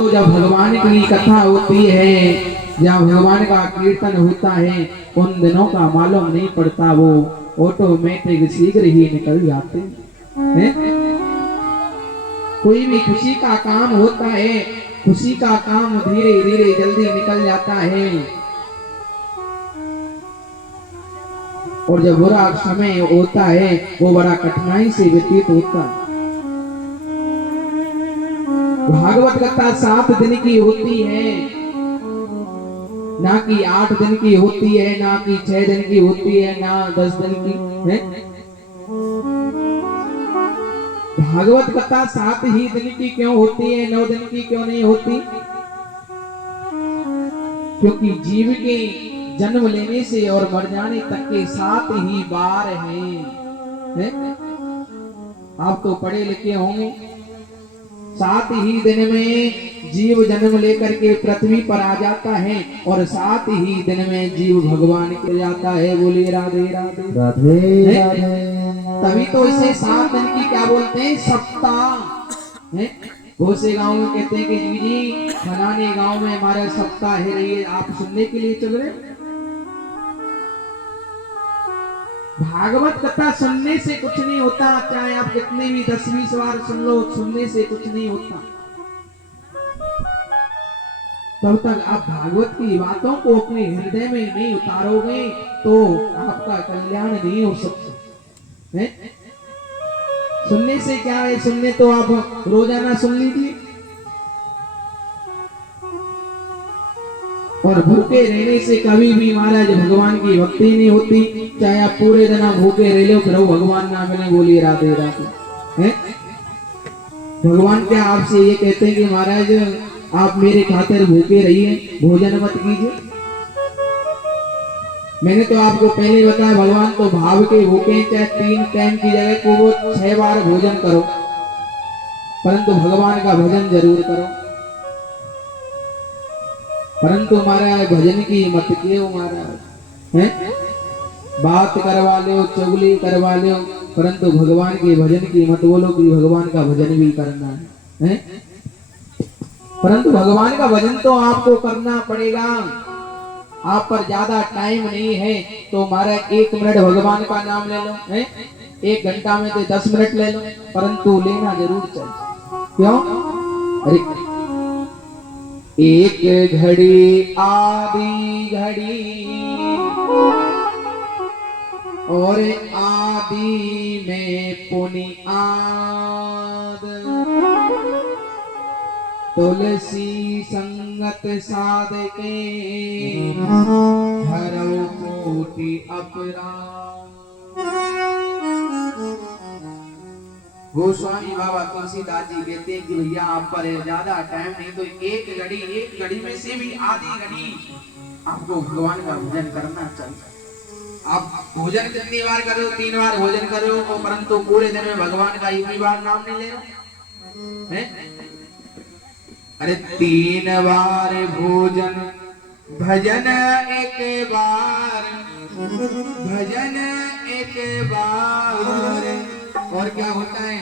तो जब भगवान की कथा होती है या भगवान का कीर्तन होता है उन दिनों का मालूम नहीं पड़ता, वो ऑटोमेटिक शीघ्र ही निकल जाते हैं। कोई भी खुशी का काम होता है, खुशी का काम धीरे धीरे जल्दी निकल जाता है, और जब बुरा समय होता है वो बड़ा कठिनाई से व्यतीत होता है। भागवत कथा 7 दिन की होती है, ना कि 8 दिन की होती है, ना कि 6 दिन की होती है, ना 10 दिन की है। भागवत कथा 7 ही दिन की क्यों होती है, 9 दिन की क्यों नहीं होती? क्योंकि जीव के जन्म लेने से और मर जाने तक के 7 ही बार हैं। आप तो पढ़े लिखे होंगे। 7 ही दिन में जीव जन्म लेकर के पृथ्वी पर आ जाता है और 7 ही दिन में जीव भगवान के जाता है। बोले राधे राधे राधे राधे। तभी तो इसे 7 दिन की क्या बोलते हैं? सप्ताह है। बहुत से गाँव में कहते हैं कि जी फलाने गांव में हमारा सप्ताह है रही है, आप सुनने के लिए चल रहे। भागवत कथा सुनने से कुछ नहीं होता, चाहे आप कितने भी 10-20 बार सुन लो, सुनने से कुछ नहीं होता। तब तक आप भागवत की बातों को अपने हृदय में नहीं उतारोगे तो आपका कल्याण नहीं हो सकता है। सुनने से क्या है? सुनने तो आप रोजाना सुन लीजिए, और भूखे रहने से कभी भी महाराज भगवान की भक्ति नहीं होती। चाहे आप पूरे दिन भूखे रह लो, फिर भगवान ना मिले। बोलिए राधे राधे हैं। भगवान क्या आपसे ये कहते हैं कि महाराज आप मेरे खातिर भूखे रहिए, भोजन मत कीजिए? मैंने तो आपको पहले बताया, भगवान तो भाव के भूखे, चाहे 3 टाइम की जगह को वो 6 बार भोजन करो, परंतु भगवान का भजन जरूर करो। परंतु महाराज भजन की मत किए महाराज हैं। बात करवा लो, चुगली करवा लो, परंतु भगवान के भजन की मत बोलो कि भगवान का भजन भी करना है। परंतु भगवान का भजन तो आपको करना पड़ेगा। आप पर ज्यादा टाइम नहीं है तो महाराज 1 मिनट भगवान का नाम ले लो है। 1 घंटा में तो 10 मिनट ले लो, परंतु लेना जरूर चाहिए। क्यों? अरे एक घड़ी आधी घड़ी और आदि में पुनियाद, तुलसी संगत साधके हरौ कोटि अपराध। गोस्वामी बाबा तुलसीदास जी कहते हैं कि भैया आप पर ज्यादा टाइम नहीं, तो एक घड़ी में से भी आधी घड़ी आपको भगवान का भजन करना चाहिए। आप भोजन कितनी बार करो? 3 बार भोजन करो, परंतु पूरे दिन में भगवान का 1 बार नाम नहीं ले रहे हैं। अरे 3 बार भोजन, भजन 1 बार, भजन 1 बार। और क्या होता है?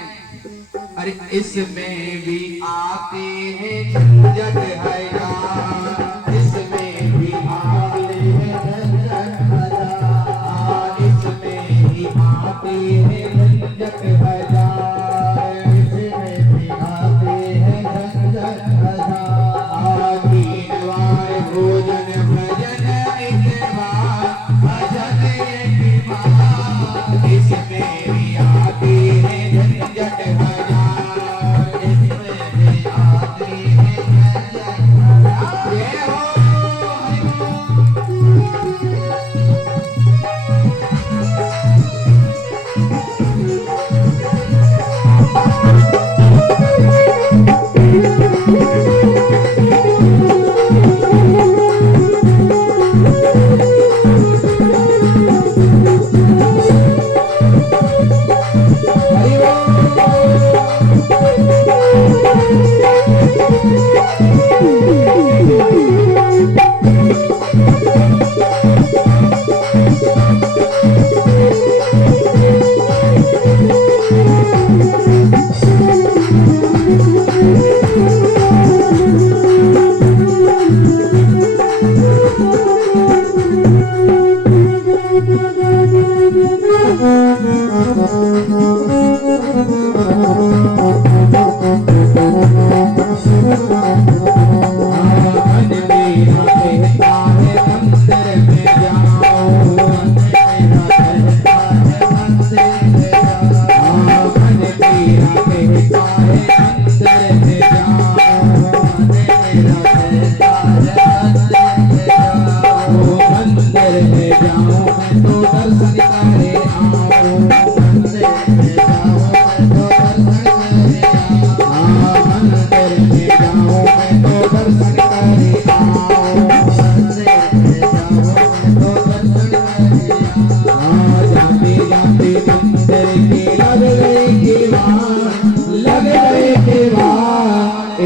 अरे इसमें भी आते हैं झंझट है यार, इसमें भी आते हैं झंझट हजार, इसमें भी आते हैं झंझट हजार, इसमें भी आते हैं झंझट हजार। 3 बार भोजन, भजन 1 बार, भजन 1 बार, इसमें भी आते हैं झंझट हजार, इसमें भी आते हैं झंझट हजार।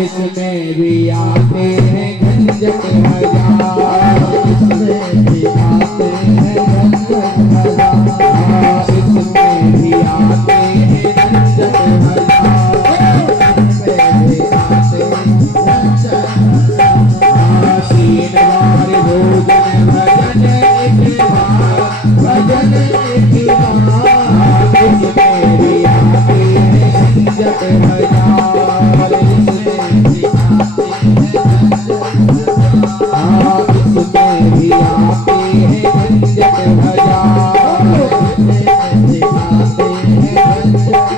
इसमें भी आते हैं झंझट हजार, इसमें भी आते हैं झंझट हजार, इसमें भी आते हैं झंझट हजार, इसमें भी आते हैं झंझट हजार। 3 बार भोजन भजन एक बार, भजन एक बार, इसमें भी आते हैं झंझट हजार, इसमें भी आते हैं इसमें भी आते हैं झंझट हजार, इसमें भी आते हैं झंझट हजार।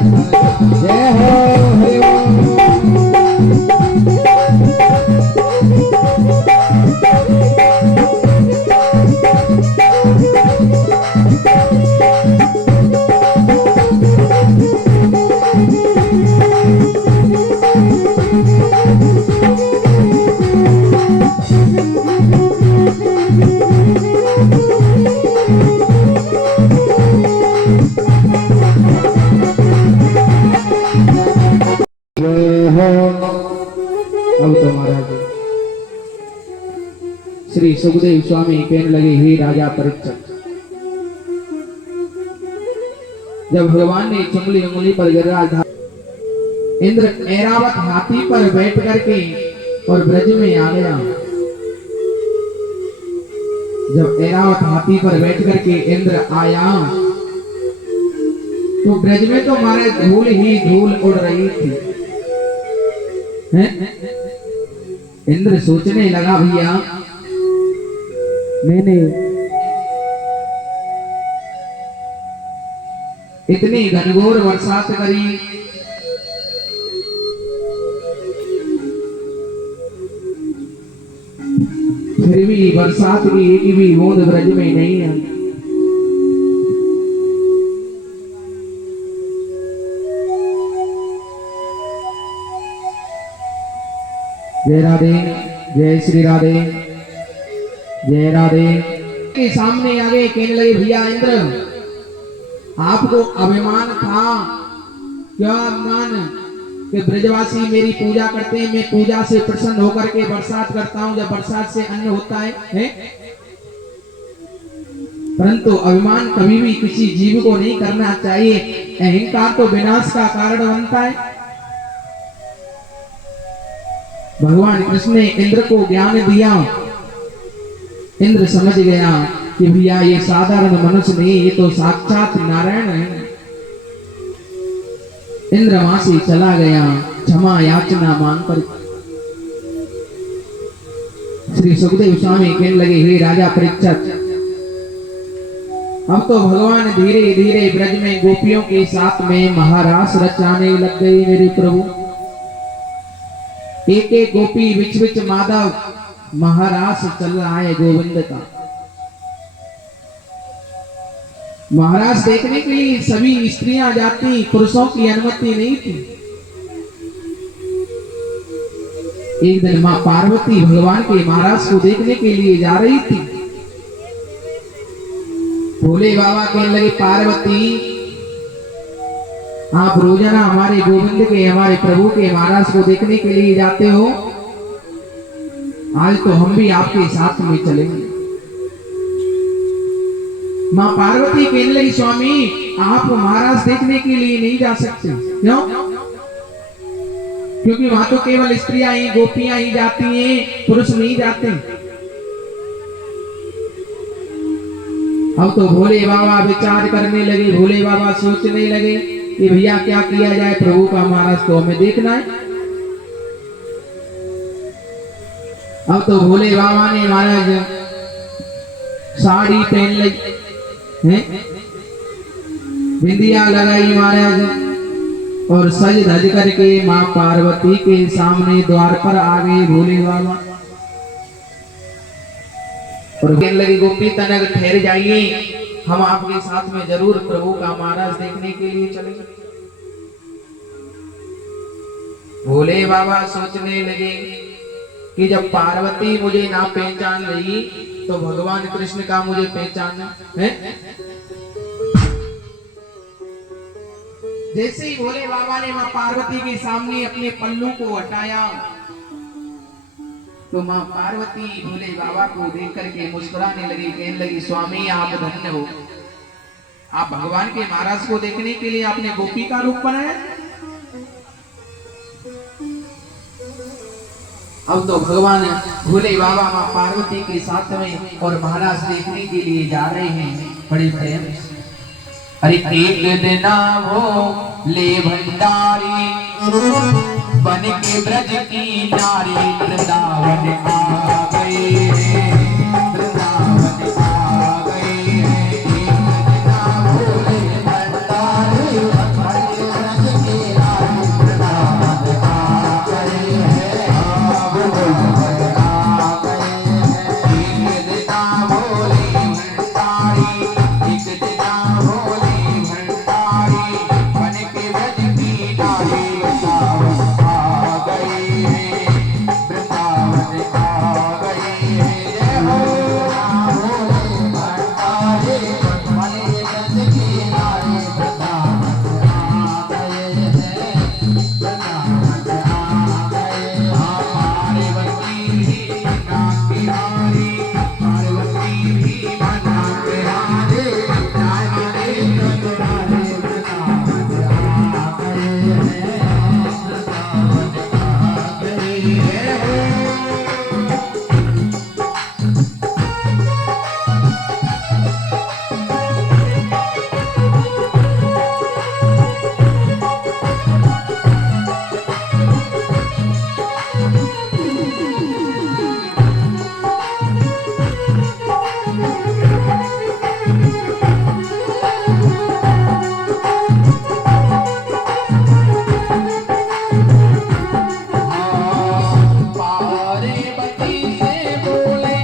जय हो हरि ओम। अब तो महाराज श्री सुखदेव स्वामी कहने लगे, हे राजा परीक्षित, जब भगवान ने चुंगली उंगली पर गिरा था, इंद्र ऐरावत हाथी पर बैठ करके और ब्रज में आ गया। जब ऐरावत हाथी पर बैठ करके इंद्र आया तो ब्रज में तो मारे धूल ही धूल उड़ रही थी। इंद्र सोचने लगा, भैया मैंने इतनी घनघोर बरसात करी, फिर भी बरसात की एक भी बूंद ब्रज में नहीं है। जय राधे, जय श्री राधे, जय राधे। के सामने आगे कहने लगे, भैया इंद्र, आपको अभिमान था, क्या अभिमान कि ब्रजवासी मेरी पूजा करते हैं, मैं पूजा से प्रसन्न होकर के बरसात करता हूं, जब बरसात से अन्न होता है? परंतु अभिमान कभी भी किसी जीव को नहीं करना चाहिए। अहंकार तो विनाश का कारण बनता है। भगवान कृष्ण ने इंद्र को ज्ञान दिया। इंद्र समझ गया कि भैया ये साधारण मनुष्य नहीं, ये तो साक्षात नारायण है। इंद्र वहां से चला गया, क्षमा याचना मांग कर। श्री सुखदेव स्वामी कहने लगे, हे राजा परीक्षित, अब तो भगवान धीरे धीरे ब्रज में गोपियों के साथ में महारास रचाने लग गए। मेरे प्रभु, एक एक गोपी बिच बिच माधव महारास चल रहा है गोविंद का। महाराज देखने के लिए सभी स्त्रियां जाती, पुरुषों की अनुमति नहीं थी। एक दिन मां पार्वती भगवान के महाराज को देखने के लिए जा रही थी। भोले बाबा कहने लगे, पार्वती आप रोजाना हमारे गोविंद के, हमारे प्रभु के महाराज को देखने के लिए जाते हो, आज तो हम भी आपके साथ में चलेंगे। मां पार्वती कहने लगी, स्वामी आप महाराज देखने के लिए नहीं जा सकते। क्यों? क्योंकि वहां तो केवल स्त्रियां ही, गोपियां ही जाती हैं, पुरुष नहीं जाते। अब तो भोले बाबा विचार करने लगे, भोले बाबा सोचने लगे कि भैया क्या किया जाए, प्रभु का महाराज तो हमें देखना है। अब तो भोले बाबा ने महाराज साड़ी पहन ली है, बिंदिया लगाई महाराज और सज धज करके माँ पार्वती के सामने द्वार पर आ गए भोले बाबा और कहने लगी गोपी तनक ठहर जाइए, हम आपके साथ में जरूर प्रभु का महाराज देखने के लिए चलेंगे। भोले बाबा सोचने लगे कि जब पार्वती मुझे ना पहचान रही तो भगवान कृष्ण का मुझे पहचानना है। जैसे ही भोले बाबा ने मां पार्वती के सामने अपने पल्लू को हटाया तो मां पार्वती भोले बाबा को देख करके मुस्कुराने लगी, कहने लगी स्वामी आप धन्य हो, आप भगवान के महाराज को देखने के लिए आपने गोपी का रूप बनाया। अब तो भगवान भोले बाबा मां पार्वती के साथ में और महाराज देखने के लिए जा रहे हैं बड़े प्रेम से। अरे एक दिन वो ले भंडारी बन के ब्रज की नारी वृंदावन आ गए, वृंदावन आ गए। एक दिन वो ले भंडारी बन के ब्रज की नारी वृंदावन आ गए हैं, वृंदावन आ गए हैं। एक दिन वो ले भंडारी, एक दिन वो ले भंडारी बन के ब्रज की नारी वृंदावन आ गए हैं, वृंदावन आ गए हैं। जय हो भोले भंडारी बन के ब्रज की नारी वृंदावन आ गए हैं, वृंदावन आ गए हैं। पार्वती भी बना के हारी, पार्वती भी बना के हारी, राधे राधे वृंदावन आ गए हैं, वृंदावन आ गए हैं। पार्वती से बोले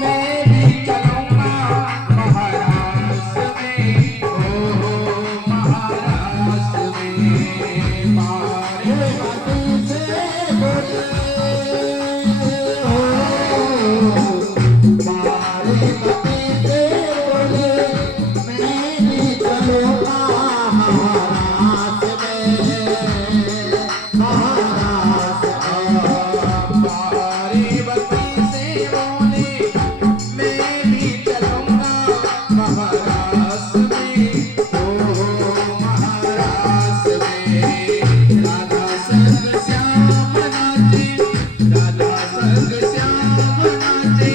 मैं भी चलूंगा महाराष्ट्र में, ओ महाराष्ट्र में। पार्वती से बोले पार्वती से बोले मैं भी चलूंगा महाराष्ट्र में, महाराष्ट्र में। पार्वती से बोले मैं भी चलूंगा महाराष्ट्र में, ओ महाराष्ट्र में। राधा संग श्याम नाचे, राधा संग श्याम नाचे,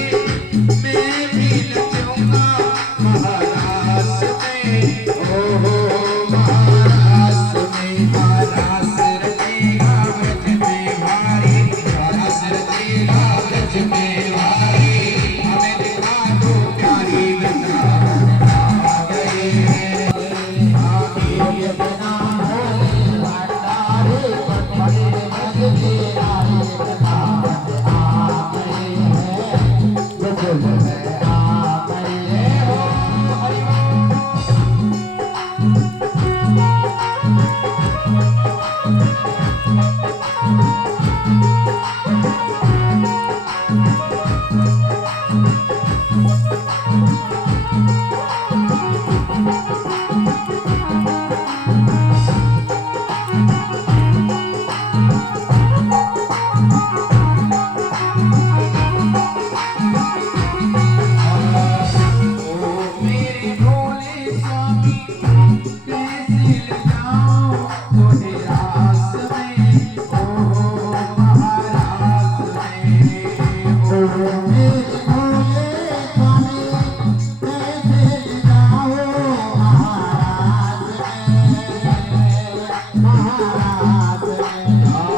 मैं भी नचूंगा महाराष्ट्र में, ओ महाराष्ट्र में। रास रचेगा ब्रज में भारी, रास रचेगा ब्रज में भारी, हमें दिखा दो प्यारी वृंदावन आ गए हैं। आगे बना भोले भंडारी बन के ब्रज की नारी वृंदावन आ गए हैं, वृंदावन आ गए हैं। हरि बोल। मेरे भोले स्वामी कैसे ले जाऊं तोहे रास में, ओ महाराष्ट्र में। ओ मेरे भोले स्वामी कैसे ले जाऊं महाराष्ट्र में, महाराष्ट्र में। ओ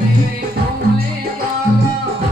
मेरे भोले बाबा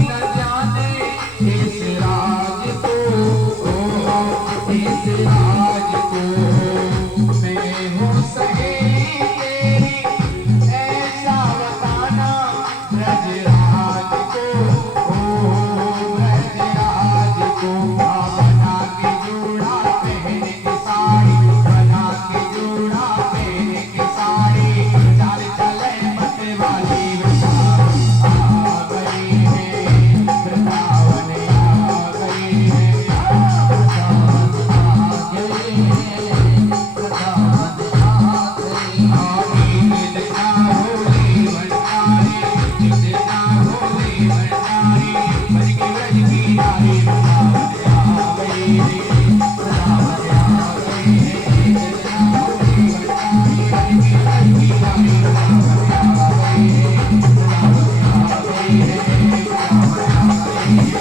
न जाने इस राज को, इस राज को। मैं हूँ सहेली तेरी ऐसा बताना ब्रजराज को, ब्रजराज को। बना के जोड़ा पहन के साड़ी, बना के जोड़ा पहन के साड़ी, चाल चले मत वाली वृंदावन आ गई है, वृंदावन आ गई है, वृंदावन आ गई है, वृंदावन आ गई है। कितना होली भंडारी, कितना होली भंडारी, बज की नारी वृंदावन आ गई है, वृंदावन आ गई है। कितना होली भंडारी, बज की नारी वृंदावन आ गई है, वृंदावन आ गई है, वृंदावन आ गई है,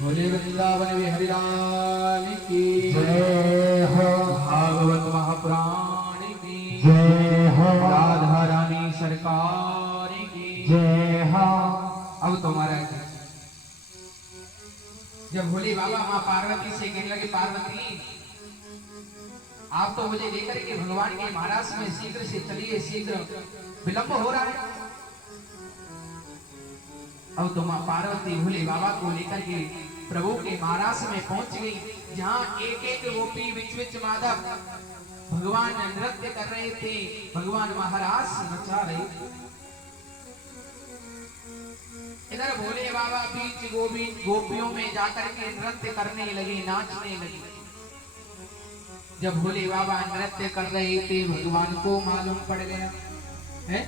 बोले वृंदावन बिहारी लाल की जय हो, भागवत महापुराण की जय हो, राधा रानी सरकार की जय हो। अब तुम्हारा जब भोले बाबा माँ पार्वती से कहने लगे, पार्वती आप तो मुझे लेकर के भगवान के महाराज में शीघ्र से चलिए, शीघ्र विलंब हो रहा है। अब तो माँ पार्वती भोले बाबा को लेकर के प्रभु के महाराज में पहुंच गई, जहाँ एक एक गोपी बिच बिच माधव भगवान नृत्य कर रहे थे, भगवान महाराज नचा रहे थे। इधर भोले बाबा बीच गोपियों में जाकर के नृत्य करने लगे, नाचने लगे। जब भोले बाबा नृत्य कर रहे थे, भगवान को मालूम पड़ गया है।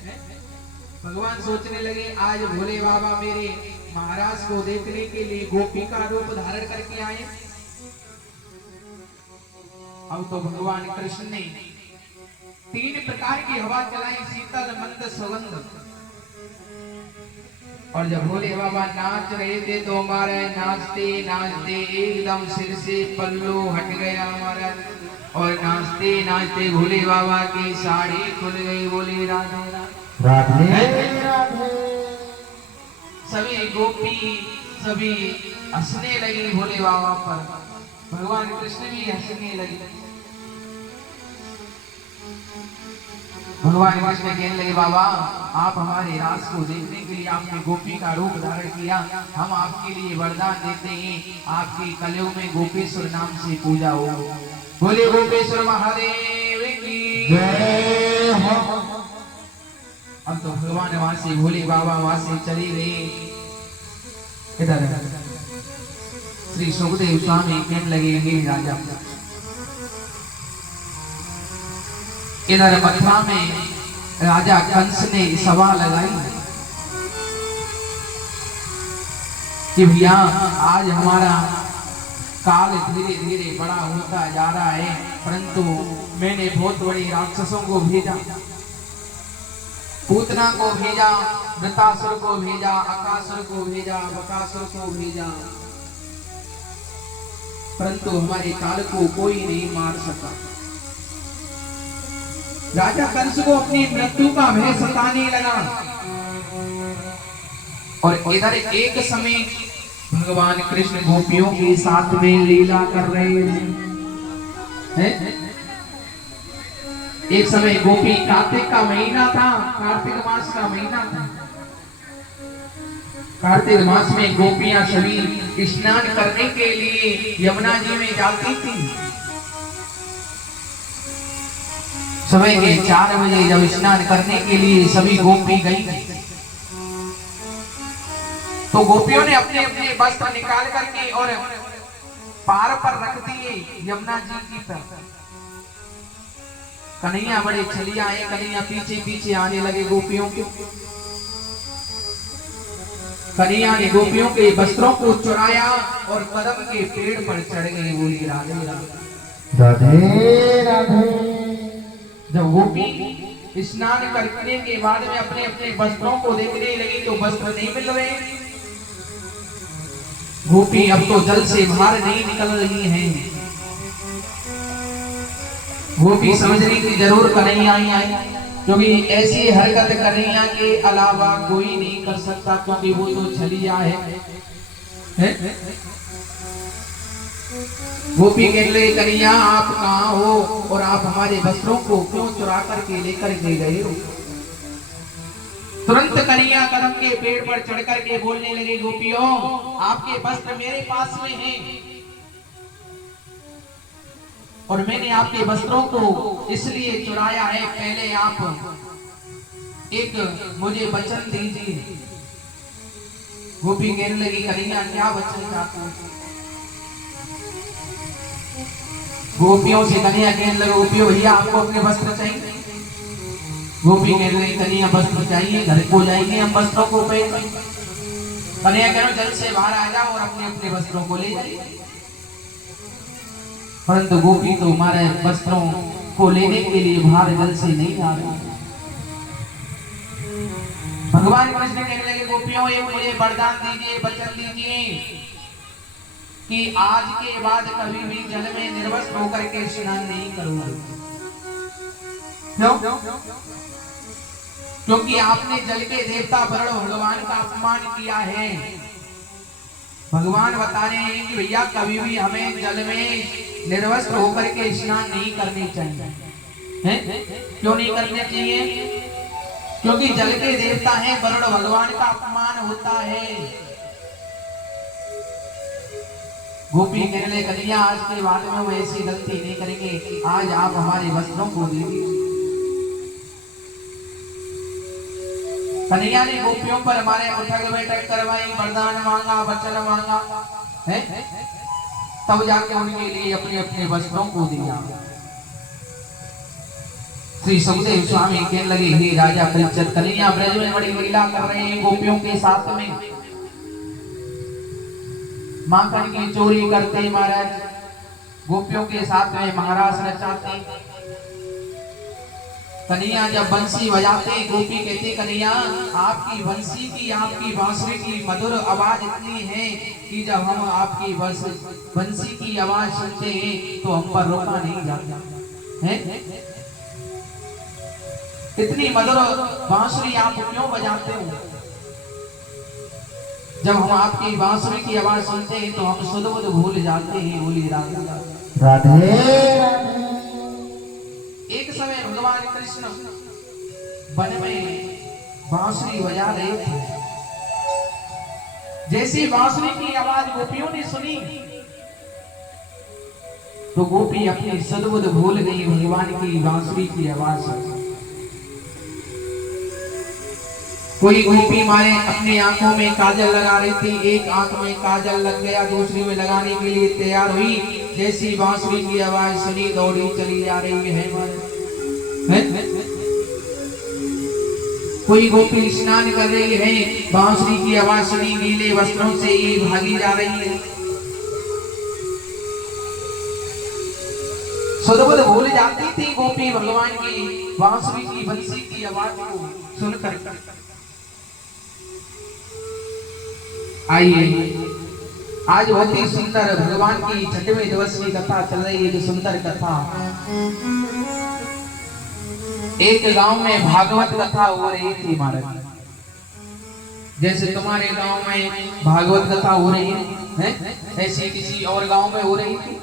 भगवान सोचने लगे, आज भोले बाबा मेरे महाराज को देखने के लिए गोपी का रूप धारण करके आए। अब तो भगवान कृष्ण ने 3 प्रकार की हवा चलाई, शीतल मंद सुगंध। और जब भोले बाबा नाच रहे थे तो हमारे नाचते नाचते एकदम सिर से पल्लू हट गया हमारा, और नाचते नाचते भोले बाबा की साड़ी खुल गई। बोले राधे राधे राधे। सभी गोपी सभी हंसने लगी भोले बाबा पर, भगवान कृष्ण भी हंसने लगे। भगवान कृष्ण कहने लगे, बाबा आप हमारे रास को देखने के लिए आपने गोपी का रूप धारण किया, हम आपके लिए वरदान देते हैं, आपकी कलयुग में गोपेश्वर नाम से पूजा हो। बोले गोपेश्वर महादेव की जय हो। अब तो भगवान वहां से भोले बाबा वहां से चले गए। इधर श्री सुखदेव स्वामी कहने लगे, हे राजा, इधर मथुरा में राजा कंस ने सभा लगाई कि भैया आज हमारा काल धीरे धीरे बड़ा होता जा रहा है, परंतु मैंने बहुत बड़े राक्षसों को भेजा, पूतना को भेजा, वृतासुर को भेजा, अकासुर को भेजा, बकासुर को भेजा, परंतु हमारे काल को कोई नहीं मार सका। राजा कंस को अपनी मृत्यु का भय सताने लगा। और इधर एक समय भगवान कृष्ण गोपियों के साथ में लीला कर रहे हैं। एक समय गोपी, कार्तिक का महीना था, कार्तिक मास का महीना था। कार्तिक मास में गोपियां सभी स्नान करने के लिए यमुना जी में जाती थी। सुबह के 4 बजे जब स्नान करने के लिए सभी गोपी गई, तो गोपियों ने अपने अपने वस्त्र निकाल करके और पार पर रख दिए यमुना जी की तरफ। कन्हैया बड़े छलिया आए, कन्हैया पीछे पीछे आने लगे गोपियों के। कन्हैया ने गोपियों के वस्त्रों को चुराया और कदम के पेड़ पर चढ़ गए। बोली राधे राधे राधे। जब गोपी स्नान करने के बाद में अपने अपने वस्त्रों को देखने लगी तो वस्त्र नहीं मिल रहे। गोपी अब तो जल से बाहर नहीं निकल रही हैं। गोपी समझ रही थी जरूर कन्हैया ही आई, क्योंकि ऐसी हरकत कन्हैया के अलावा कोई नहीं कर सकता, क्योंकि वो तो छलिया है? गोपी कहने लगे कन्हैया आप कहाँ हो और आप हमारे वस्त्रों को क्यों चुरा करके लेकर के गए हो? तुरंत कन्हैया कदम के पेड़ पर चढ़ करके बोलने लगे गोपियों आपके वस्त्र मेरे पास में हैं और मैंने आपके वस्त्रों को इसलिए चुराया है, पहले आप एक मुझे वचन दीजिए। गोपी कहने लगी कन्हैया क्या वचन चाहते हो? गोपियों से कन्हैया कहने लगे गोपियों भैया आपको अपने वस्त्र चाहिए? गोपी कहने लगी कन्हैया वस्त्र चाहिए, घर को जाएंगे हम वस्त्रों को पहन। कन्हैया कह रहे जल से बाहर आ जाओ और अपने अपने वस्त्रों को ले जाइए। परंतु गोपी तो हमारे वस्त्रों को लेने के लिए बाहर जल से नहीं आ रही। भगवान कृष्ण कहने लगे गोपियों एक मुझे वरदान दीजिए, वचन दीजिए कि आज के बाद कभी भी जल में निर्वस्त्र होकर के स्नान नहीं करूंगा। क्यों? क्योंकि आपने जल के देवता वरुण भगवान का अपमान किया है। भगवान बता रहे हैं कि भैया कभी भी हमें जल में निर्वस्त्र होकर के स्नान नहीं करनी चाहिए। हैं? क्यों नहीं करने चाहिए? क्योंकि जल के देवता हैं, वरुण भगवान का अपमान होता है। गोपी कहने लगे कन्हैया आज के बाद में वो ऐसी गलती नहीं करेंगे, आज आप हमारे वस्त्रों को दे दीजिए। कन्हैया ने गोपियों पर हमारे उठक बैठक करवाई, वरदान मांगा, वचन मांगा है, तब जाके उनके लिए अपने अपने वस्त्रों को दिया। श्री सुखदेव स्वामी कहने लगे हे राजा परीक्षित कन्हैया ब्रज में बड़ी लीला कर रहे हैं गोपियों के साथ में, माखन की चोरी करते महाराज, गोपियों के साथ में महाराज रचाते। कन्हैया जब बंसी बजाते गोपी कहती कन्हैया आपकी बंसी की आपकी बांसुरी की मधुर आवाज इतनी है कि जब हम आपकी बंसी की आवाज सुनते हैं तो हम पर रोका नहीं जाता है। इतनी मधुर बांसुरी आप क्यों बजाते हो? जब हम आपकी बांसुरी की आवाज सुनते हैं तो हम सुध बुध भूल जाते हैं। बोली राधे राधे। एक समय भगवान कृष्ण वन में बांसुरी बजा रहे थे। जैसी बांसुरी की आवाज गोपियों ने सुनी तो गोपी अपनी सद्बुद्ध भूल गई भगवान की बांसुरी की आवाज। कोई गोपी माए अपनी आंखों में काजल लगा रही थी, एक आंख में काजल लग गया, दूसरी में लगाने के लिए तैयार हुई, जैसी बांसुरी की आवाज सुनी दौड़ी चली जा रही है। कोई गोपी स्नान कर रही है, बांसुरी की आवाज सुनी नीले वस्त्रों से ही भागी जा रही है। सुध-बुध भूल जाती थी गोपी भगवान की बांसुरी की बंसी की आवाज को सुनकर। आइए आज बहुत ही सुंदर भगवान की छठवें दिवस की कथा चल रही है। जो सुंदर कथा, एक गांव में भागवत कथा हो रही थी महाराज। जैसे तुम्हारे गांव में भागवत कथा हो रही है, ऐसी किसी और गांव में हो रही थी।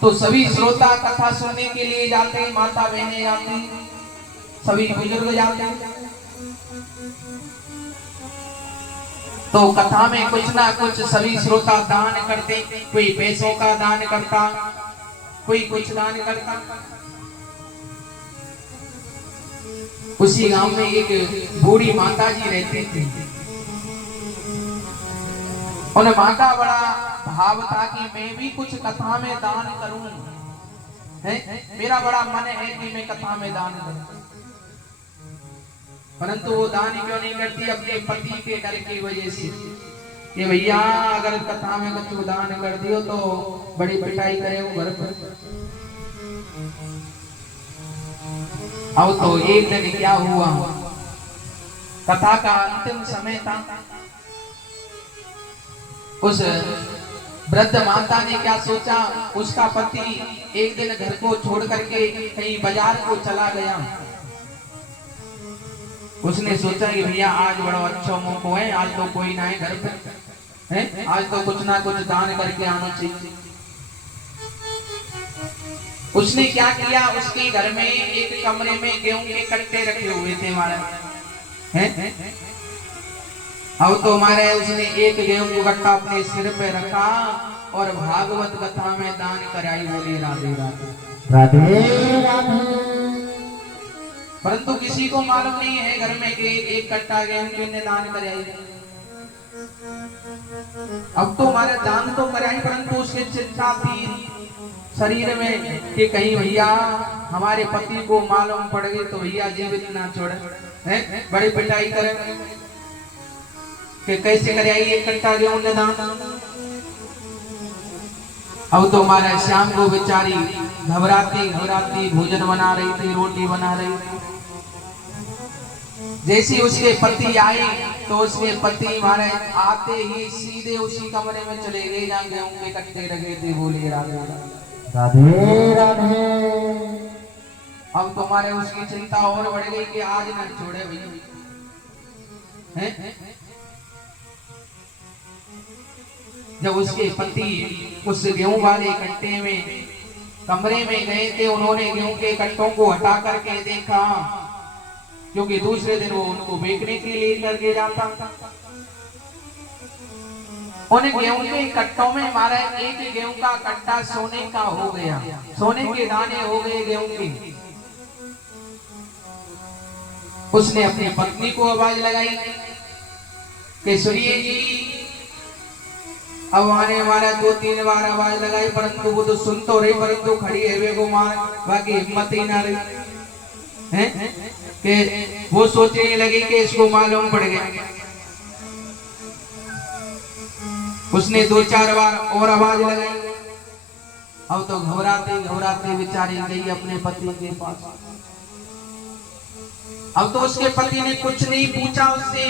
तो सभी श्रोता कथा सुनने के लिए जाते हैं, माता बहनें जाती, सभी बुजुर्ग जाते हैं। तो कथा में कुछ ना कुछ सभी श्रोता दान करते, कोई पैसों का दान करता, कोई कुछ दान करता। उसी गांव में एक बूढ़ी माता जी रहती थी। उन माँ का बड़ा भाव था कि मैं भी कुछ कथा में दान करूं, है मेरा बड़ा मन है कि मैं कथा में दान करूं। परंतु वो दान क्यों नहीं करती? अपने पति के डर की वजह से कि भैया अगर कथा में कुछ दान कर दियो तो बड़ी पिटाई करे वो घर पर। अब तो एक दिन क्या हुआ, कथा का अंतिम समय था। उस वृद्ध माता ने क्या सोचा, उसका पति एक दिन घर को छोड़ करके कहीं बाजार को चला गया। उसने सोचा कि भैया आज बड़ा अच्छा मौका है, आज तो कोई ना है घर पे, है आज तो कुछ ना कुछ दान करके आना चाहिए। उसने क्या किया, उसके घर में एक कमरे में गेहूं के कट्टे रखे हुए थे महाराज, हैं? अब तो हमारे उसने एक गेहूं को कट्टा अपने सिर पे रखा और भागवत कथा में दान कराई। बोली राधे राधे राधे राधे। परंतु किसी को मालूम नहीं है घर में कि एक कट्टा गेहूं किसने दान कराई। अब तो हमारे दान तो कराई, परंतु उसकी चिंता थी शरीर में कि कहीं भैया हमारे पति को मालूम पड़ गई तो भैया जीवित ना छोड़े, हैं? बड़ी पिटाई करे कि कैसे कराई एक कट्टा गेहूं ने दान। अब तो हमारा शाम को बेचारी घबराती घबराती भोजन बना रही थी, रोटी बना रही थी। जैसे उसके पति आए तो उसके पति हमारे आते ही सीधे उसी कमरे में चले गए जहाँ गेहूं के कट्टे लगे थे। बोले राधे राधे राधे। अब तुम्हारे उसकी चिंता और बढ़ गई कि आज न छोड़े भैया, हैं? जब उसके पति उस गेहूं वाले कट्टे में कमरे में गए थे, उन्होंने गेहूं के कट्टों को हटा करके देखा, क्योंकि दूसरे दिन वो उनको बेचने के लिए करके जाता। उन गेहूं के कट्टों में हमारा एक गेहूं का कट्टा सोने का हो गया, सोने के दाने हो गए गेहूं के। उसने अपनी पत्नी को आवाज लगाई कि सुनिए जी। अब आने हमारा 2-3 बार आवाज लगाई, परंतु वो तो सुन तो रही, परंतु खड़ी है वे को मार, बाकी हिम्मत ही ना रही, हैं? कि वो सोचने लगी कि इसको मालूम पड़ गया। उसने 2-4 बार और आवाज लगाई। अब तो घबराते घबराते बेचारी गई अपने पति के पास। अब तो उसके पति ने कुछ नहीं पूछा उससे,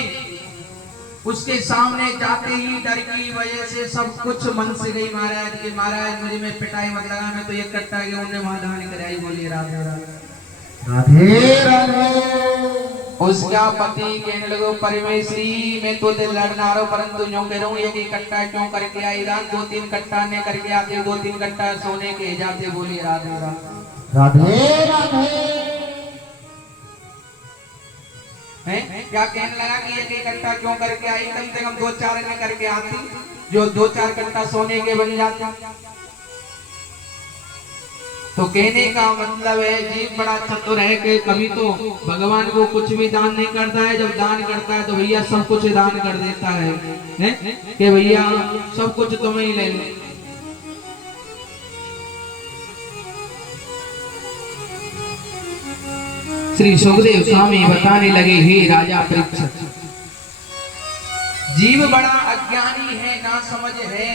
उसके सामने जाते ही डर की वजह से सब कुछ मन से गई महाराज कि महाराज मुझे में पिटाई मत लगा, मैं तो ये कट्टा गया उन्हें वहां दान कराई। बोली राधे राधे राधे राधे। उसका पति कहने लगो परमेश्वरी मैं तो दिल लड़ना रहा, परंतु यूं कह रहा हूँ ये कट्टा क्यों करके आई दान, 2-3 कट्टा ने करके आते, 2-3 कट्टा सोने के जाते। बोली राधे राधे राधे। हैं? क्या कहने लगा कि ये कट्टा क्यों करके आई, कम से कम 2-4 ने करके आती, जो 2-4 कट्टा सोने के बन जाते। तो कहने का मतलब है जीव बड़ा चतुर है कि कभी तो भगवान को कुछ भी दान नहीं करता है, जब दान करता है तो भैया सब कुछ दान कर देता है, हैं? कि भैया सब कुछ तुम्हें ही ले लो। श्री सुखदेव स्वामी बताने लगे, हे राजा परीक्षित, जीव बड़ा अज्ञानी है, ना समझ है,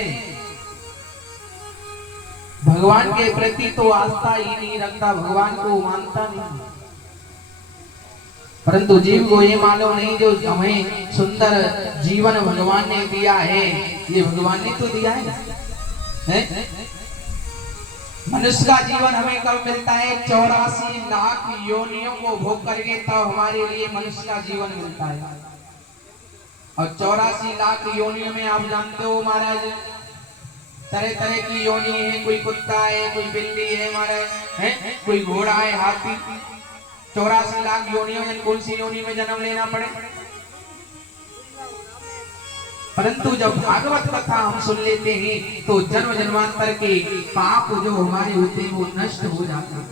भगवान के प्रति तो आस्था ही नहीं रखता, भगवान को मानता नहीं। परंतु जीव को ये मालूम नहीं जो हमें सुंदर जीवन भगवान ने दिया है, ये भगवान ने तो दिया है? मनुष्य का जीवन हमें कब मिलता है? 84 लाख योनियों को भोग करके तब हमारे लिए मनुष्य का जीवन मिलता है। और 84 लाख योनियों में आप जानते हो महाराज तरह तरह की योनि है, कोई कुत्ता है, कोई बिल्ली है महाराज, है कोई घोड़ा है, हाथी। 84 लाख योनियों में कौन सी योनि में जन्म लेना पड़े? परंतु जब भागवत कथा हम सुन लेते हैं तो जन्म जन्मांतर के पाप जो हमारे होते हैं वो नष्ट हो जाते हैं।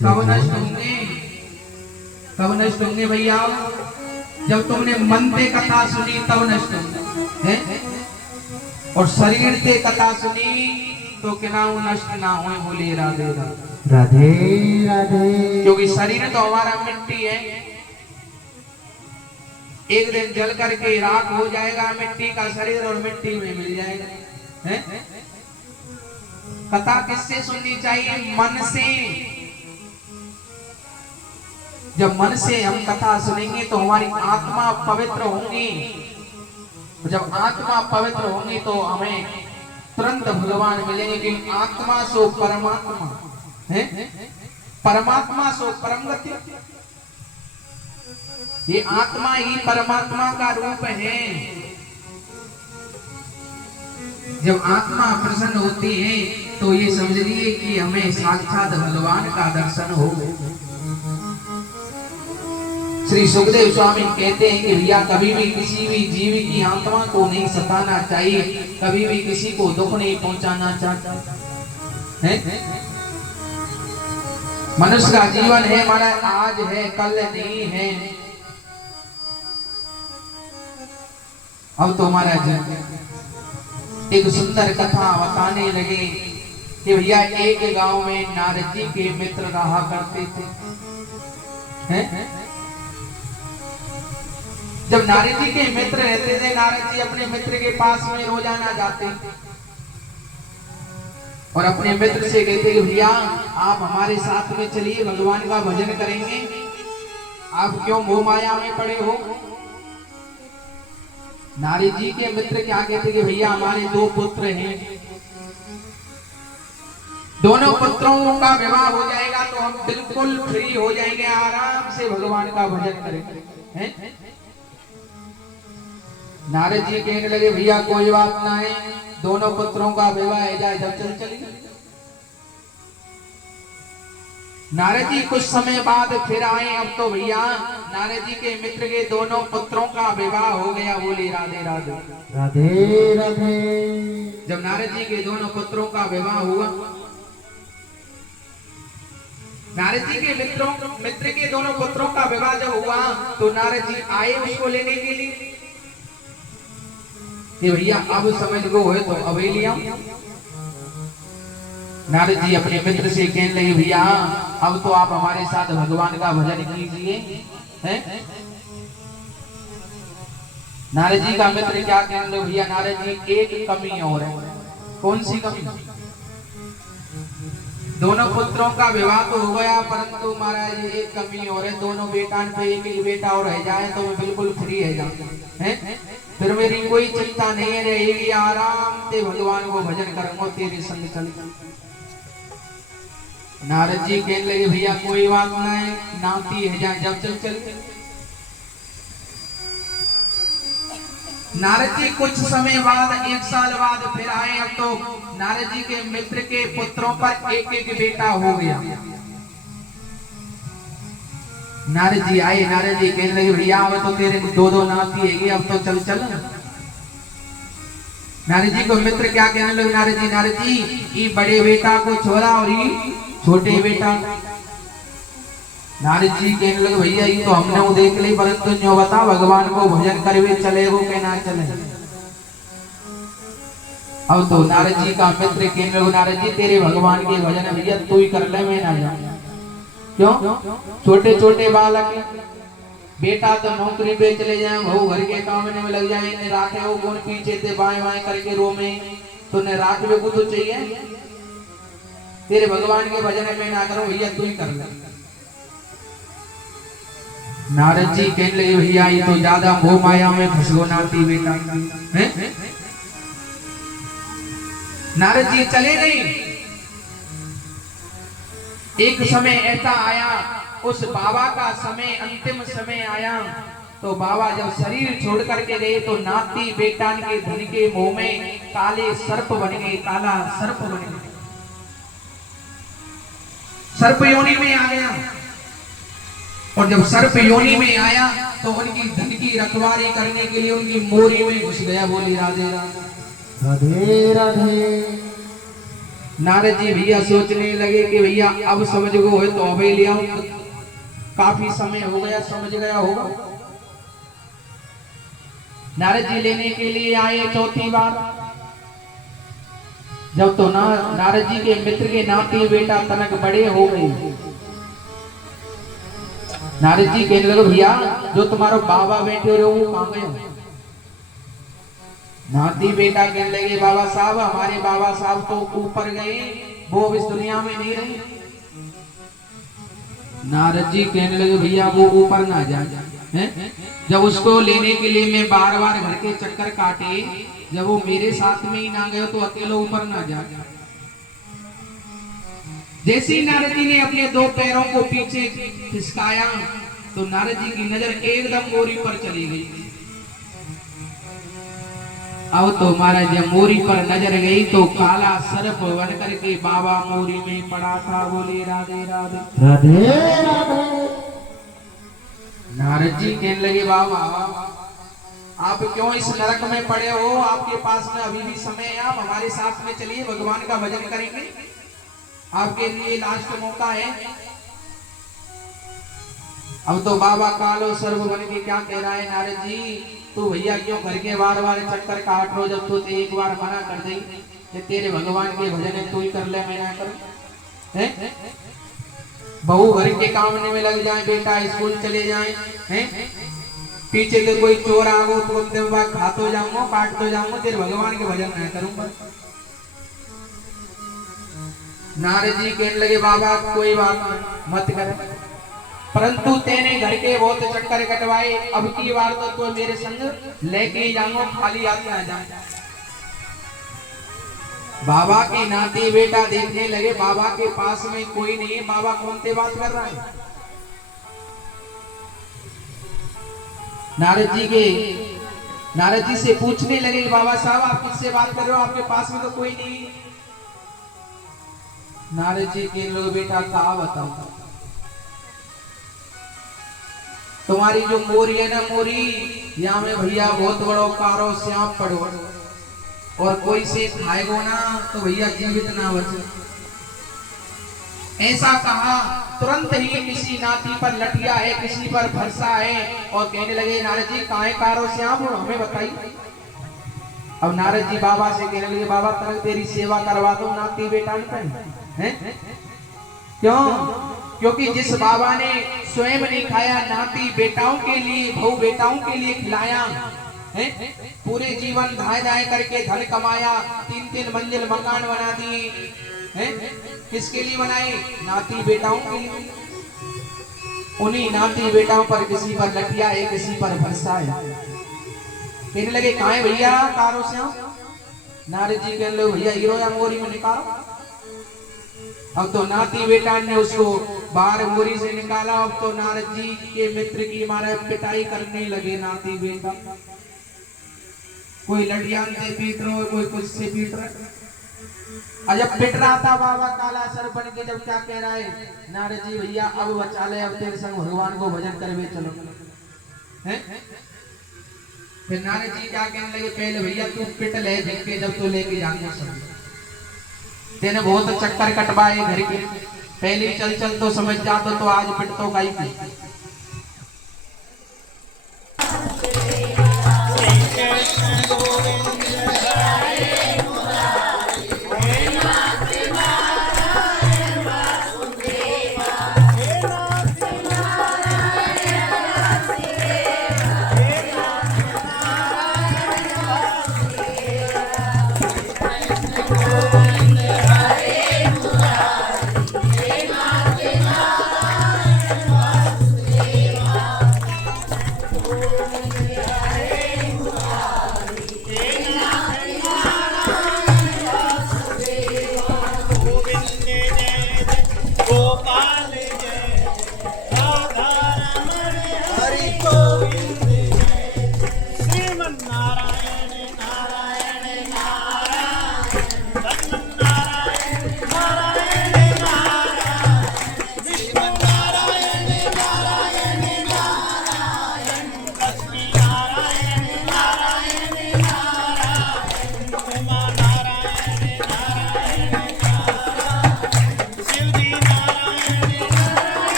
कब नष्ट होंगे? कब नष्ट होंगे भैया? जब तुमने मन से कथा सुनी तब नष्ट होंगे, और शरीर से कथा सुनी तो किनाऊ नष्ट ना हो। बोले राधे राधे राधे। क्योंकि शरीर तो हमारा मिट्टी है, एक दिन जल करके राख हो जाएगा, मिट्टी का शरीर और मिट्टी में मिल जाएगा, है? कथा किससे सुननी चाहिए? मन से। जब मन से हम कथा सुनेंगे तो हमारी आत्मा पवित्र होंगी, जब आत्मा पवित्र होंगी तो हमें तुरंत भगवान मिलेंगे कि आत्मा सो परमात्मा है, परमात्मा सो परम गति। ये आत्मा ही परमात्मा का रूप है। जब आत्मा प्रसन्न होती है तो ये समझ लीजिए कि हमें साक्षात भगवान का दर्शन हो। श्री सुखदेव स्वामी कहते हैं कि भैया कभी भी किसी भी जीव की आत्मा को नहीं सताना चाहिए, कभी भी किसी को दुख नहीं पहुंचाना चाहिए। मनुष्य का जीवन है हमारा, आज है कल नहीं है। अब तो हमारा जीवन एक सुंदर कथा बताने लगे कि भैया एक गांव में नारद जी के मित्र रहा करते थे। हैं? जब नारद जी के मित्र रहते थे, नारद जी अपने मित्र के पास में रोजाना जाते और अपने मित्र से कहते कि भैया आप हमारे साथ में चलिए, भगवान का भजन करेंगे, आप क्यों मोह माया में पड़े हो। नारद जी के मित्र क्या कहते कि भैया हमारे दो पुत्र हैं, दोनों पुत्रों का विवाह हो जाएगा तो हम बिल्कुल फ्री हो जाएंगे, आराम से भगवान का भजन करेंगे। हैं? नारद जी कहने लगे भैया कोई बात ना है, दोनों पुत्रों का विवाह है जाए जब चल चलेंगे। नारद जी कुछ समय बाद फिर आए। अब तो भैया नारद जी के मित्र के दोनों पुत्रों का विवाह हो गया। बोले राधे राधे राधे राधे। जब नारद जी के दोनों पुत्रों का विवाह हुआ, नारद जी के मित्र के दोनों पुत्रों का विवाह जब हुआ तो नारद जी आए उसको लेने के लिए कि भैया अब समझ गो है तो अभी लिया। नारद जी अपने मित्र से कहने लगे भैया अब तो आप हमारे साथ भगवान का भजन कीजिए। हैं? नारद जी का मित्र क्या कहने लगे भैया नारद जी एक कमी और है। कौन सी कमी? दोनों पुत्रों का विवाह तो हो गया परंतु महाराज एक कमी और है, दोनों बेटा पे एक ही बेटा और रह जाए तो मैं बिल्कुल फ्री है जाऊंगा। फिर मेरी कोई चिंता नहीं रहेगी, आराम से भगवान को भजन करूंगा तेरे संग चल। नारद जी कहने लगे भैया कोई बात नहीं, नाती है जाए जब चल चल। नारद जी कुछ समय बाद, एक साल बाद फिर आए। अब तो नारद जी के मित्र के पुत्रों पर एक एक बेटा हो गया। नारद जी आए, नारद जी कहने लगे भैया अब तो तेरे दो दो नाती है, अब तो चल चल। नारद जी को मित्र क्या कहने लगे नारद जी ये बड़े बेटा को छोड़ा और ये छोटे बेटा। नारद जी कहने लगे भैया ये तो हमने वो देख ली, परंतु जो बता भगवान को भजन करे चले वो के ना चले। अब तो नारद जी का मित्र कहने लगे नारद जी तेरे भगवान के भजन भैया तू ही कर ले, मैं ना जाऊं। क्यों? छोटे छोटे बालक, बेटा तो नौकरी पे चले जाए, वो घर के काम में लग जाए, इन्हें राखे वो कौन पीछे से बाएं बाएं करके रो में, तो ने राखवे को तो चाहिए। तेरे भगवान के भजन में ना करो भैया तू ही कर ले। नारद जी कहने लगे भैया ये तो ज्यादा मोह माया में फंस गो नाती बेटा। हैं? नारद जी चले नहीं। एक समय ऐसा आया, उस बाबा का समय अंतिम समय आया, तो बाबा जब शरीर छोड़ करके गए तो नाती बेटा के धन के मोह में काले सर्प बन गए, काला सर्प बन गए, सर्प योनि में आ गया। और जब सर्प योनि में आया तो उनकी धन की रखवाली करने के लिए उनकी मोरी में घुस गया। बोली राधे राधे राधे। नारद जी भैया सोचने लगे कि भैया अब समझ गो है तो अभी ले आऊं, काफी समय हो गया, समझ गया होगा। नारद जी लेने के लिए आए चौथी बार। जब तो नारद जी के मित्र के नाती बेटा तनक बड़े हो गए। नारद जी कहने लगे भैया जो तुम्हारा बाबा बैठे रहो वो कहां गए? नाती बेटा कहने लगे बाबा साहब हमारे बाबा साहब तो ऊपर गए, वो इस दुनिया में नहीं रहे। नारद जी कहने लगे भैया वो ऊपर ना जाए। हैं? जब उसको लेने के लिए मैं बार बार घर के चक्कर काटे, जब वो मेरे साथ में ही ना गए तो अकेले ऊपर ना जाए। जैसे ही नारद जी ने अपने दो पैरों को पीछे खिसकाया तो नारद जी की नजर एकदम मोरी पर चली गई। अब तो महाराज जब मोरी पर नजर गई तो काला सर्प बन करके बाबा मोरी में पड़ा था। बोले राधे राधे राधे राधे। नारद जी कहने लगे बाबा आप क्यों इस नरक में पड़े हो, आपके पास में अभी भी समय है, आप हमारे साथ में चलिए, भगवान का भजन करेंगे, आपके लिए लास्ट मौका है। अब तो बाबा कालो सर्व बन के क्या कह रहा है, नारद जी तू भैया क्यों घर के बार बार चक्कर काट रहो, जब तू एक बार मना कर दे कि तेरे भगवान के भजन है तू ही कर ले, मैं ना करूं। हैं बहू घर के काम में लग जाए, बेटा स्कूल चले जाए, हैं पीछे से कोई चोर आ गो तो खा तो जाऊंगा, काट तो जाऊंगा, तेरे भगवान के भजन नहीं करूंगा। नारद जी कहने लगे बाबा कोई बात मत कर, परंतु तेने घर के बहुत चक्कर कटवाए, अब की बार तो मेरे संग लेके ही जाऊंगा, खाली हाथ ना जाए। बाबा के नाती बेटा देखने लगे बाबा के पास में कोई नहीं है, बाबा कौन से बात कर रहा है। नारद जी से पूछने लगे बाबा साहब आप किससे बात कर रहे हो, आपके पास में तो कोई नहीं। नारद जी के लोग बेटा कहा बताओ, तुम्हारी जो मोरी है ना मोरी, यहाँ में भैया बहुत बड़ो कारो श्याम पड़ो, और कोई से खाएगो ना तो भैया जीवित ना बचे। ऐसा कहा तुरंत ही किसी नाती पर लटिया है, किसी पर फरसा है, और कहने लगे नारद जी काहे कारो श्याम हो, हमें बताइए। अब नारद जी बाबा से कहने लगे बाबा तरह तेरी सेवा करवा दो, नाती बेटा हैं क्यों, क्योंकि जिस बाबा ने स्वयं नहीं खाया, नाती बेटाओं के लिए बहू बेटाओं के लिए खिलाया है, पूरे जीवन धाए धाए करके धन कमाया, 3-3 मंजिल मकान बना दिए हैं, किसके लिए बनाए, नाती बेटाओं के लिए। उन्हीं नाती बेटाओं पर किसी पर लटिया है, किसी पर भरसा है। कहने लगे कहां भैया कारो श्याम। नारद जी कहने लगे भैया हीरो या मोरी में निकालो। अब तो नाती बेटा ने उसको बाहर मोरी से निकाला। अब तो नारद जी के मित्र की मारे पिटाई करने लगे नाती बेटा, कोई लड़ियां से पीट रहा है, कोई कुछ से पीट रहा है। जब पिट रहा था बाबा काला सर बन के जब क्या कह रहा है, नारद जी भैया अब बचा ले, अब तेरे संग भगवान को भजन करवे चलो हैं। फिर नारद जी क्या कहने लगे पहले भैया तू पिट ले झटके, जब तू लेके जाएंगे सब तेने बहुत चक्कर कटवाए घर के, पहले चल चल तो समझ जाता तो आज पिट तो गाई की।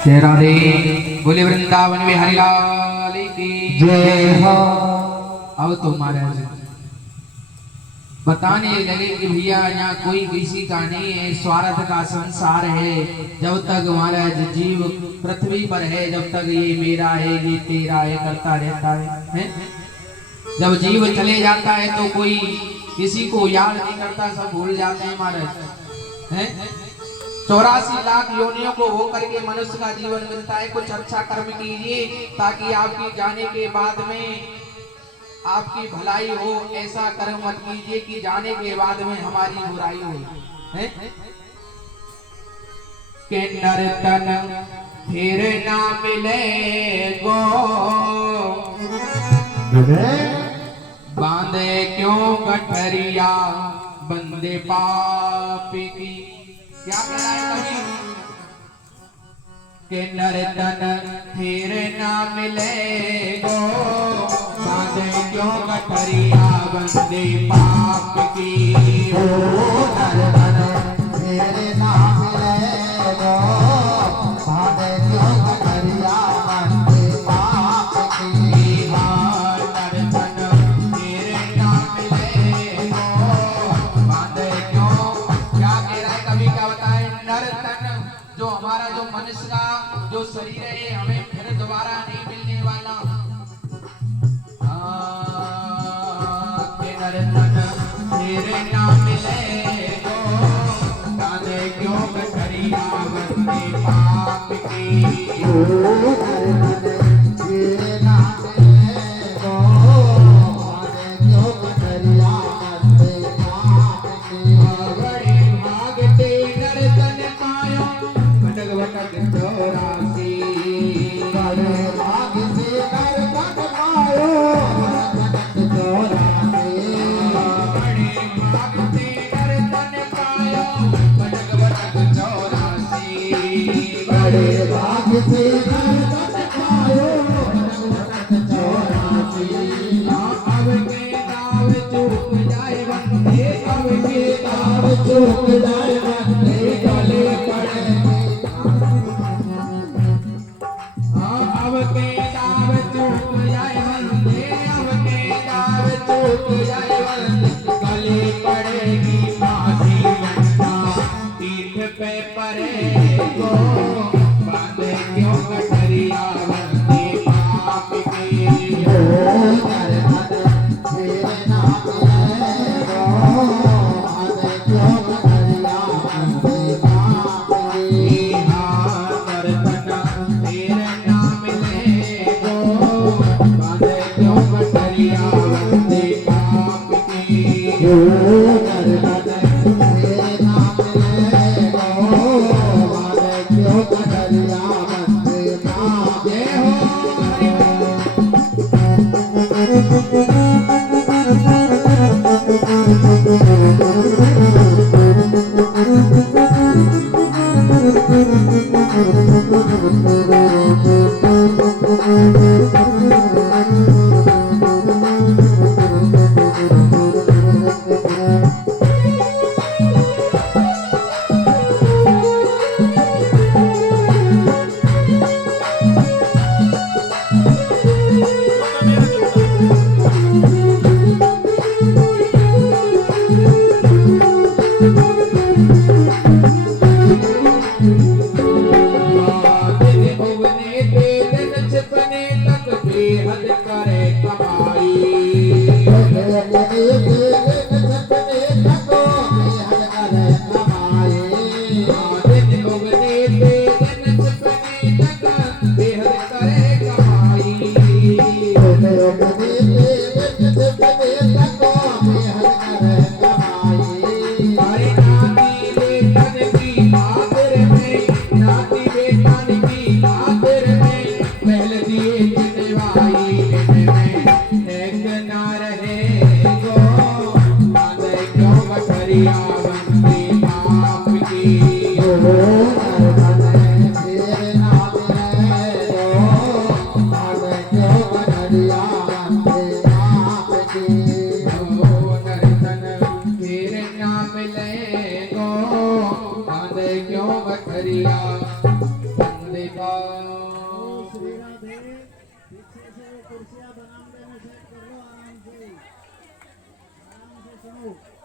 जय राधे, बोले वृंदावन बिहारी लाल की। जय हो। अब तो महाराज बताने लगे कि भैया यहाँ कोई किसी का नहीं है, स्वार्थ का संसार है। जब तक महाराज जीव पृथ्वी पर है, जब तक ये मेरा है, ये तेरा है करता रहता है? जब जीव चले जाता है तो कोई किसी को याद नहीं करता, सब भूल जाते हैं महाराज हैं। 84 लाख योनियों को हो करके मनुष्य का जीवन मिलता है। कुछ अच्छा कर्म कीजिए ताकि आपकी जाने के बाद में आपकी भलाई हो। ऐसा कर्म मत कीजिए कि जाने के बाद में हमारी बुराई हो। के नर्तन फिर ना मिले गो, बांधे क्यों गठरिया बंदे पाप की। क्या कह रहा है कवि? के नर्तन फिर ना मिले गो, बांधे क्यों गठरिया बंदे पाप की। ओ नर्तन फिर ना मिले गो, बांधे क्यों गठरिया बंदे पाप की। नर्तन फिर ना मिले गो, बांधे क्यों। क्या कह रहा है कवि? क्या बताए? नर्तन जो हमारा जो मनुष्य का जो शरीर है, हमें फिर दोबारा नहीं मिलने वाला। नर्तन फिर ना मिले गो, बांधे क्यों गठरिया बंदे पाप की। नर्तन फिर ना मिले गो, बांधे क्यों गठरिया बंदे पाप की। बड़े भागते नर्तन पायो, भटक भटक 84। बड़े भाग से नर्तन पायो, भटक 84। बड़े भाग से नर्तन पायो, भटक भटक 84। बड़े भाग से नर्तन पायो, भटक भटक 84। अब के दाव चूक जाए बंदे, अब के दाव चूक जाए बंदे, गले पड़े। अब के दाव चूक जाए बंदे, अब के दाव चूक जाए बंदे, गले पड़ेगी फांसी लंका पीठ पे पड़ेगो, बांधे क्यों गठरिया बंदे पाप की। नर्तन फिर ना मिले गो, बांधे क्यों गठरिया बंदे पाप की। नर्तन फिर ना मिले गो, बांधे क्यों गठरिया बंदे पाप की। नर्तन फिर ना मिले गो, बांधे क्यों गठरिया बंदे पाप की। जय को